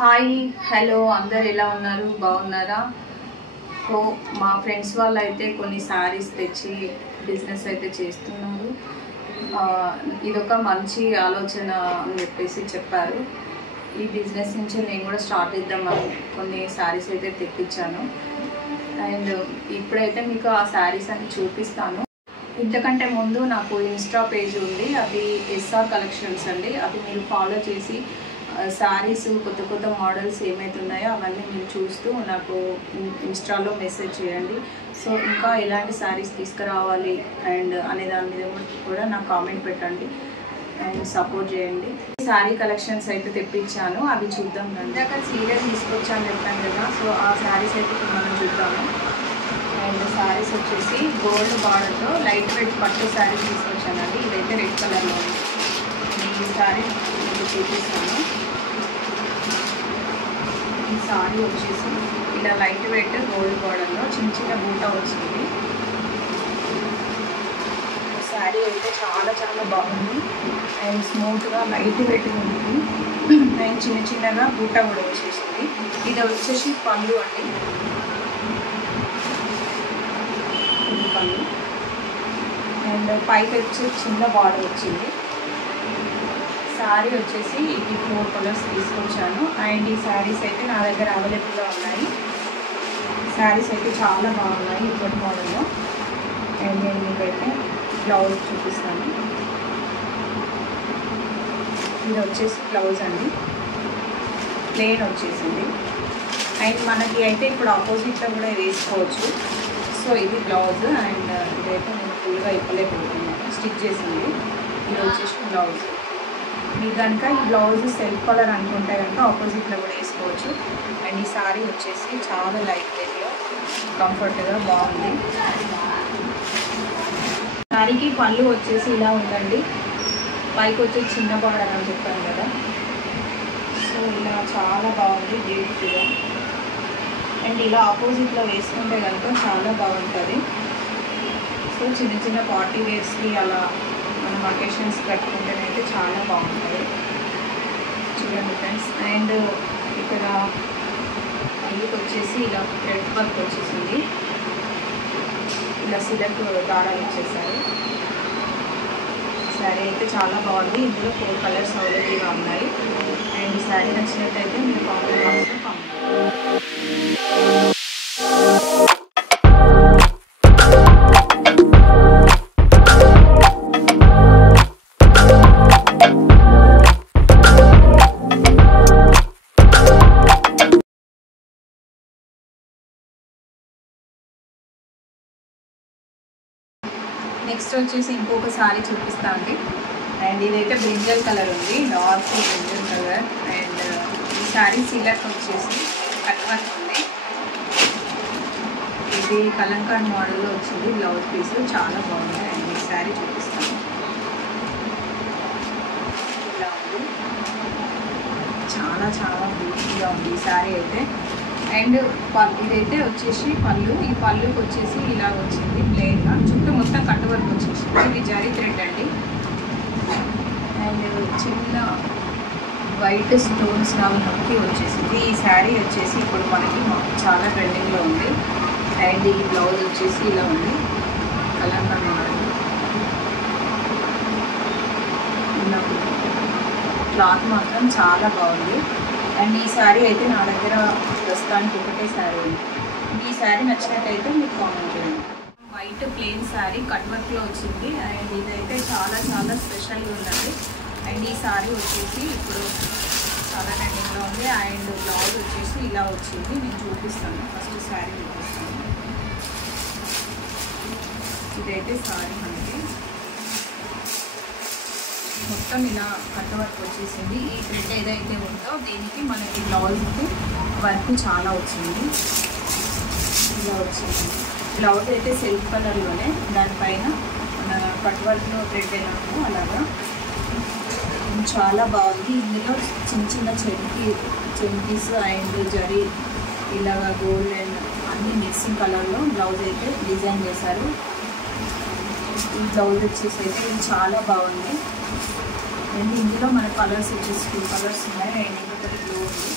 Hi hello అందరు ఎలా ఉన్నారు బాగున్నారా? సో మా ఫ్రెండ్స్ వాళ్ళు అయితే కొన్ని శారీస్ తెచ్చి బిజినెస్ అయితే చేస్తున్నారు. ఇదొక మంచి ఆలోచన అని చెప్పేసి చెప్పారు. ఈ బిజినెస్ నుంచి నేను కూడా స్టార్ట్ చేద్దామని కొన్ని శారీస్ అయితే తెప్పించాను. అండ్ ఇప్పుడైతే మీకు ఆ శారీస్ అన్ని చూపిస్తాను. ఇంతకంటే ముందు నాకు ఇన్స్టా పేజ్ ఉంది, అది ఎస్ఆర్ కలెక్షన్స్ అండి. అది మీరు ఫాలో చేసి శారీస్ కొత్త కొత్త మోడల్స్ ఏమైతున్నాయో అవన్నీ మీరు చూస్తూ నాకు ఇన్స్టాలో మెసేజ్ చేయండి. సో ఇంకా ఎలాంటి శారీస్ తీసుకురావాలి అండ్ అనే దాని మీద కూడా నాకు కామెంట్ పెట్టండి అండ్ సపోర్ట్ చేయండి. శారీ కలెక్షన్స్ అయితే తెప్పించాను, అవి చూద్దాం రండి. అక్కడ సీరియల్ తీసుకొచ్చాను చెప్పాను కదా, సో ఆ శారీస్ అయితే ఇప్పుడు మనం చూద్దాము. అండ్ శారీస్ వచ్చేసి గోల్డ్ బార్డర్తో లైట్ వెయిట్ పట్టు శారీస్ తీసుకొచ్చానండి. ఇదైతే రెడ్ కలర్లో ఉంది. ఈ శారీ మీకు చూపిస్తాను. ఈ శారీ వచ్చేసి ఇలా లైట్ వెయిట్ గోల్డ్ బార్డర్లో చిన్న చిన్న బూట వచ్చింది. శారీ అయితే చాలా చాలా బాగుంది అండ్ స్మూత్గా లైట్ వెయిట్గా ఉంది అండ్ చిన్న చిన్నగా బూట కూడా వచ్చేసింది. ఇది వచ్చేసి పళ్ళు అండి, పళ్ళు అండ్ పైకి వచ్చి చిన్న బార్డర్ వచ్చింది. శారీ వచ్చేసి ఇది 4 కలర్స్ తీసుకొచ్చాను అండ్ ఈ శారీస్ అయితే నా దగ్గర అవైలబుల్గా ఉన్నాయి. శారీస్ అయితే చాలా బాగున్నాయి ఇప్పటి మోడల్లో. అండ్ నేను మీకైతే బ్లౌజ్ చూపిస్తాను. ఇది వచ్చేసి బ్లౌజ్ అండి, ప్లెయిన్ వచ్చేసింది. అండ్ మనకి అయితే ఇప్పుడు ఆపోజిట్లో కూడా వేసుకోవచ్చు. సో ఇది బ్లౌజ్ అండ్ ఇదైతే నేను ఫుల్గా ఇప్పలేకపోతున్నాను, స్టిచ్ చేసింది. ఇది వచ్చేసి బ్లౌజ్. మీకు కనుక ఈ బ్లౌజ్ సెల్ఫ్ కలర్ అనుకుంటే కనుక ఆపోజిట్లో కూడా వేసుకోవచ్చు. అండ్ ఈ శారీ వచ్చేసి చాలా లైట్ వెయిట్లో కంఫర్ట్గా బాగుంది. శారీకి పళ్ళు వచ్చేసి ఇలా ఉందండి, పైకి వచ్చేసి చిన్న బార్డర్ అని చెప్పాను కదా. సో ఇలా చాలా బాగుంది బ్యూటిఫుల్గా. అండ్ ఇలా ఆపోజిట్లో వేసుకుంటే కనుక చాలా బాగుంటుంది. సో చిన్న చిన్న పార్టీ వేర్స్కి అలా మనం అకేషన్స్ కట్టుకుంటేనైతే చాలా బాగుంటుంది. చూడండి ఫ్రెండ్స్. అండ్ ఇక్కడ పళ్ళుకి వచ్చేసి ఇలా రెడ్ వర్క్ వచ్చేసింది, ఇలా సిలక్ దారాలు వచ్చేసారు. శారీ అయితే చాలా బాగుంది. ఇందులో 4 కలర్స్ అవైలబుల్గా ఉన్నాయి. అండ్ ఈ శారీ నచ్చినట్టయితే మీరు కామెంట్ బాక్స్లో కామెంట్. నెక్స్ట్ వచ్చేసి ఇంకొక శారీ చూపిస్తా అండి. అండ్ ఇదైతే బ్రింజల్ కలర్ ఉంది, డార్క్ బ్రింజల్ కలర్. అండ్ ఈ శారీ సిలక్ వచ్చేసి కట్ వర్క్ ఉంది. ఇది కలంకార్ మోడల్లో వచ్చింది బ్లౌజ్ పీస్, చాలా బాగుంది. అండ్ ఈ శారీ చూపిస్తాను. ఇలా ఉంది, చాలా చాలా బ్యూటిఫుల్గా ఉంది ఈ శారీ అయితే. అండ్ ఇదైతే వచ్చేసి పళ్ళు. ఈ పళ్ళుకి వచ్చేసి ఇలా వచ్చింది ప్లెయిన్గా, చుట్టూ మొత్తం కట్ వర్క్ వచ్చేసింది. ఇది జరీ థ్రెడ్ అండి. అండ్ చిన్న వైట్ స్టోన్స్ లాగా నొక్కి వచ్చేసింది. ఈ శారీ వచ్చేసి ఇప్పుడు మనకి చాలా ట్రెండింగ్లో ఉంది. అండ్ ఈ బ్లౌజ్ వచ్చేసి ఇలా ఉంది, కలంకార్ మోడల్. ఇలా ఉంది, క్లాత్ మాత్రం చాలా బాగుంది. అండ్ ఈ శారీ అయితే నా దగ్గర ప్రస్తుతానికి ఒకటే శారీ ఉంది. ఈ శారీ నచ్చినట్టయితే మీకు కామెంట్ చేయండి. వైట్ ప్లెయిన్ శారీ కట్ వర్క్లో వచ్చింది. అండ్ ఇదైతే చాలా చాలా స్పెషల్గా ఉందండి. అండ్ ఈ శారీ వచ్చేసి ఇప్పుడు చాలా ట్రెండింగ్లో ఉంది. అండ్ బ్లౌజ్ వచ్చేసి ఇలా వచ్చింది, నేను చూపిస్తాను. ఫస్ట్ శారీ చూపిస్తాను. ఇదైతే శారీ మనకి మొత్తం ఇలా కట్ వర్క్ వచ్చేసింది. ఈ థ్రెడ్ ఏదైతే ఉందో దీనికి మనకి బ్లౌజ్కి వర్క్ చాలా వచ్చింది, ఇలా వచ్చింది. బ్లౌజ్ అయితే సెల్ఫ్ కలర్లోనే, దానిపైన మన కట్ వర్క్లో థ్రెడ్ ఎలా ఉందో అలాగా చాలా బాగుంది. ఇందులో చిన్న చిన్న చెంకీస్ అండ్ జరీ ఇలాగా గోల్డ్ అండ్ అన్ని మిక్సింగ్ కలర్లో బ్లౌజ్ అయితే డిజైన్ చేశారు. ఈ బ్లౌజ్ వచ్చేసి అయితే ఇది చాలా బాగుంది. అండ్ ఇందులో మన కలర్స్ వచ్చేసి 2 కలర్స్ ఉన్నాయి. అండ్ ఇంకొకటి బ్లూ ఉంది.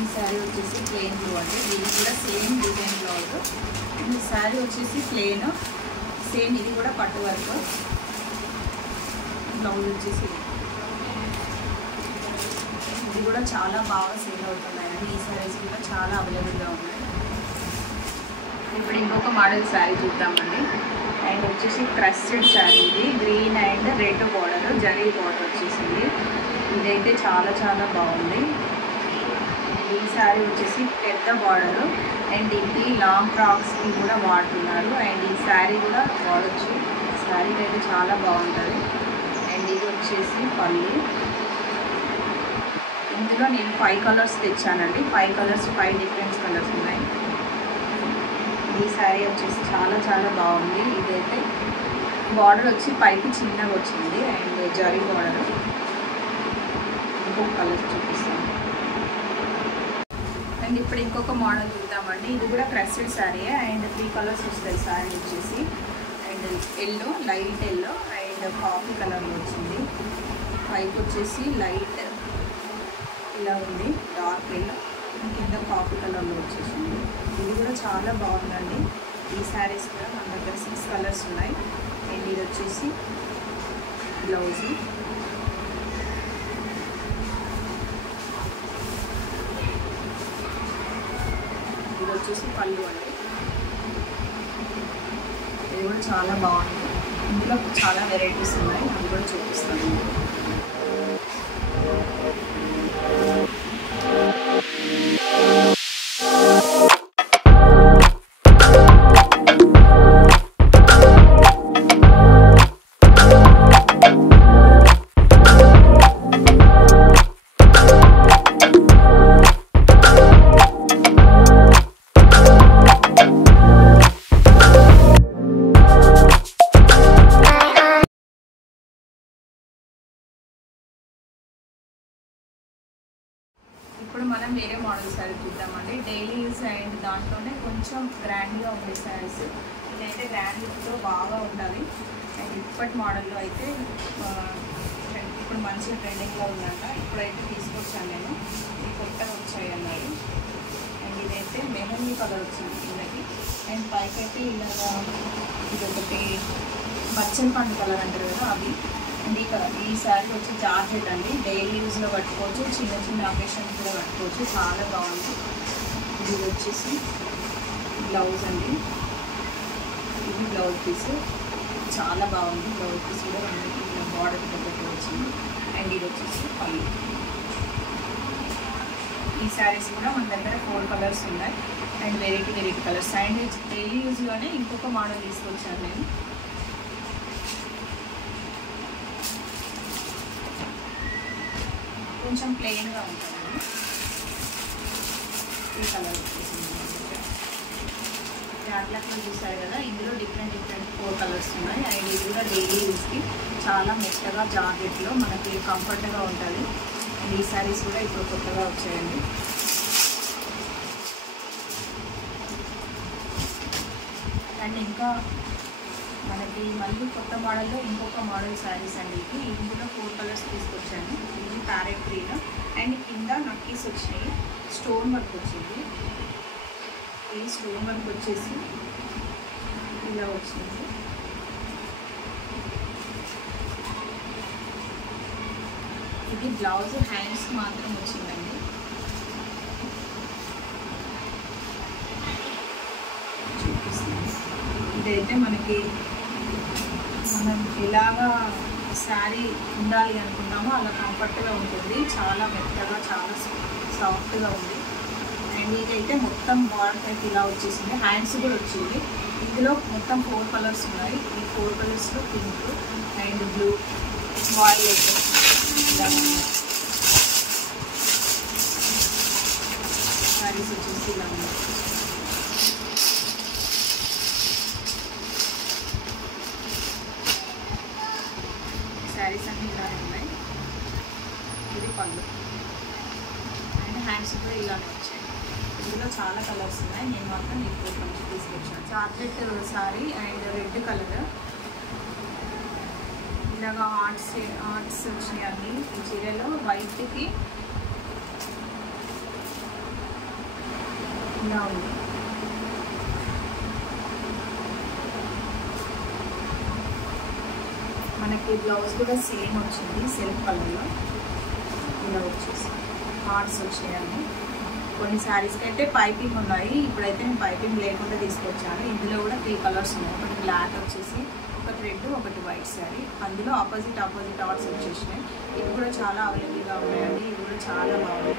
ఈ శారీ వచ్చేసి ప్లెయిన్ బ్లూ అండి. ఇది కూడా సేమ్ డిజైన్ బ్లౌజ్. ఈ శారీ వచ్చేసి ప్లెయిన్, సేమ్ ఇది కూడా పట్టు వర్క్. బ్లౌజ్ వచ్చేసి ఇది కూడా చాలా బాగా సేల్ అవుతున్నాయండి. ఈ శారీస్ కూడా చాలా అవైలబుల్గా ఉన్నాయి. ఇప్పుడు ఇంకొక మోడల్ శారీ చూద్దామండి. అండ్ వచ్చేసి క్రస్టెడ్ శారీ. ఇది green and red border, zari border వచ్చేసింది. ఇదైతే చాలా చాలా బాగుంది. ఈ శారీ వచ్చేసి పెద్ద బార్డర్ అండ్ ఇది లాంగ్ ఫ్రాక్స్కి కూడా వాడుతున్నారు. అండ్ ఈ శారీ కూడా వాడచ్చు. శారీ అయితే చాలా బాగుంటుంది. అండ్ ఇది వచ్చేసి పళ్ళు. ఇందులో నేను 5 కలర్స్ తెచ్చానండి. 5 కలర్స్, 5 డిఫరెంట్ కలర్స్ ఉన్నాయి. ఈ శారీ వచ్చేసి చాలా చాలా బాగుంది. ఇదైతే బార్డర్ వచ్చి పైకి చిన్నగా వచ్చింది అండ్ జరీ బార్డర్. ఇంకొక కలర్ చూపిస్తాను. అండ్ ఇప్పుడు ఇంకొక మోడల్ చూద్దామండి. ఇది కూడా క్రస్టెడ్ శారీ అండ్ 3 కలర్స్ వస్తాయి. శారీ వచ్చేసి and yellow, light yellow and coffee కలర్లో వచ్చింది. పైకి వచ్చేసి లైట్ ఇలా ఉంది, డార్క్ ఎల్లో, కింద కాఫీ కలర్లో వచ్చేసింది. ఇది కూడా చాలా బాగుందండి. ఈ శారీస్ కూడా మన దగ్గర 6 కలర్స్ ఉన్నాయి. అండ్ ఇది వచ్చేసి బ్లౌజ్. ఇది వచ్చేసి పళ్ళు అండి. ఇది కూడా చాలా బాగుంది. ఇందులో చాలా వెరైటీస్ ఉన్నాయి, అవి కూడా చూపిస్తాను. ఇప్పుడు మనం వేరే మోడల్ శారీ చూద్దామండి. డైలీ యూస్ అండ్ దాంట్లోనే కొంచెం గ్రాండ్గా ఉండే శారీస్. ఇదైతే గ్రాండ్ లుక్తో బాగా ఉండాలి. అండ్ ఇప్పటి మోడల్లో అయితే ఇప్పుడు మంచిగా ట్రెండింగ్లో ఉందంట. ఇప్పుడైతే తీసుకొచ్చాను నేను. ఇది కొత్తగా వచ్చాయి అన్నారు. అండ్ ఇదైతే మెహందీ కలర్ వచ్చింది కిందకి. అండ్ పైకి అయితే ఇలాగా ఇదొకటి బచ్చన్ పండు కలర్ అంటారు కదా, అవి. అండ్ ఈ శారీ వచ్చి జార్జెట్ అండి. డైలీ యూజ్లో కట్టుకోవచ్చు, చిన్న చిన్న అకేషన్స్ కూడా కట్టుకోవచ్చు. చాలా బాగుంది. ఇది వచ్చేసి బ్లౌజ్ అండి. ఇది బ్లౌజ్ పీస్ చాలా బాగుంది. బ్లౌజ్ పీస్ కూడా మనకి బార్డర్ తగ్గట్టు వచ్చింది. అండ్ ఇది వచ్చేసి పళ్ళు. ఈ శారీస్ కూడా మన దగ్గర 4 కలర్స్ ఉన్నాయి and variety colours. And daily యూజ్లోనే ఇంకొక మోడల్ తీసుకొచ్చాను నేను. కొంచెం ప్లెయిన్గా ఉంటుందండి. ఈ కలర్ వచ్చేసింది. క్యాట్లాగ్లో చూసారు కదా, ఇందులో డిఫరెంట్ 4 కలర్స్ ఉన్నాయి. అండ్ ఇది కూడా డైలీ యూస్కి చాలా మెత్తగా జాకెట్లో మనకి కంఫర్ట్గా ఉంటుంది. అండ్ ఈ శారీస్ కూడా ఇప్పుడు కొత్తగా వచ్చాయండి. అండ్ ఇంకా మనకి మళ్ళీ కొత్త మోడల్లో ఇంకొక మోడల్ శారీస్ అండి. ఇందులో 4 కలర్స్ తీసుకొచ్చాను. ఇది ప్యారెట్ గ్రీన్ అండ్ కింద నక్కీస్ వచ్చాయి, స్టోన్ వర్క్ వచ్చింది. ఈ స్టోన్ వర్క్ వచ్చేసి ఇలా వచ్చింది. ఇది బ్లౌజ్ హ్యాండ్స్ మాత్రం వచ్చిందండి. చూపిస్తుంది. ఇదైతే మనకి మనం ఎలాగా శారీ ఉండాలి అనుకున్నామో అలా కంఫర్ట్గా ఉంటుంది. చాలా మెత్తగా, చాలా సాఫ్ట్గా ఉంది. అండ్ ఇదైతే మొత్తం బార్డర్ అయితే ఇలా వచ్చేసింది. హ్యాండ్స్ కూడా వచ్చింది. ఇందులో మొత్తం 4 కలర్స్ ఉన్నాయి. ఈ 4 కలర్స్లో పింక్ అండ్ బ్లూ, వాయిలెట్ ఇలా ఉన్నాయి. శారీస్ వచ్చేసి ఇలా ఉన్నాయి. శారీస్ అన్నీ ఇలానే ఉన్నాయి. ఇది పళ్ళు అండ్ హ్యాండ్స్ కూడా ఇలానే వచ్చాయి. ఇందులో చాలా కలర్స్ ఉన్నాయి. నేను మాత్రం ఇప్పుడు కొంచెం తీసుకొచ్చాను. చార్జెట్ శారీ అండ్ రెడ్ కలర్ ఇలాగా ఆర్ట్స్ వచ్చినాయి అన్నీ. ఈ చీరలో వైట్కి ఇలా ఉంది. మనకి బ్లౌజ్ కూడా సేమ్ వచ్చింది, సెల్ఫ్ కలర్లో ఇలా వచ్చేసి హార్ట్స్ వచ్చాయండి. కొన్ని శారీస్కి అయితే పైపింగ్ ఉన్నాయి, ఇప్పుడైతే నేను పైపింగ్ లేకుండా తీసుకొచ్చాను. ఇందులో కూడా 3 కలర్స్ ఉన్నాయి. ఒకటి బ్లాక్ వచ్చేసి, ఒకటి రెడ్, ఒకటి వైట్ శారీ. అందులో ఆపోజిట్ హార్ట్స్ వచ్చేసినాయి. ఇవి కూడా చాలా అవైలబుల్గా ఉన్నాయండి. ఇవి కూడా చాలా బాగున్నాయి.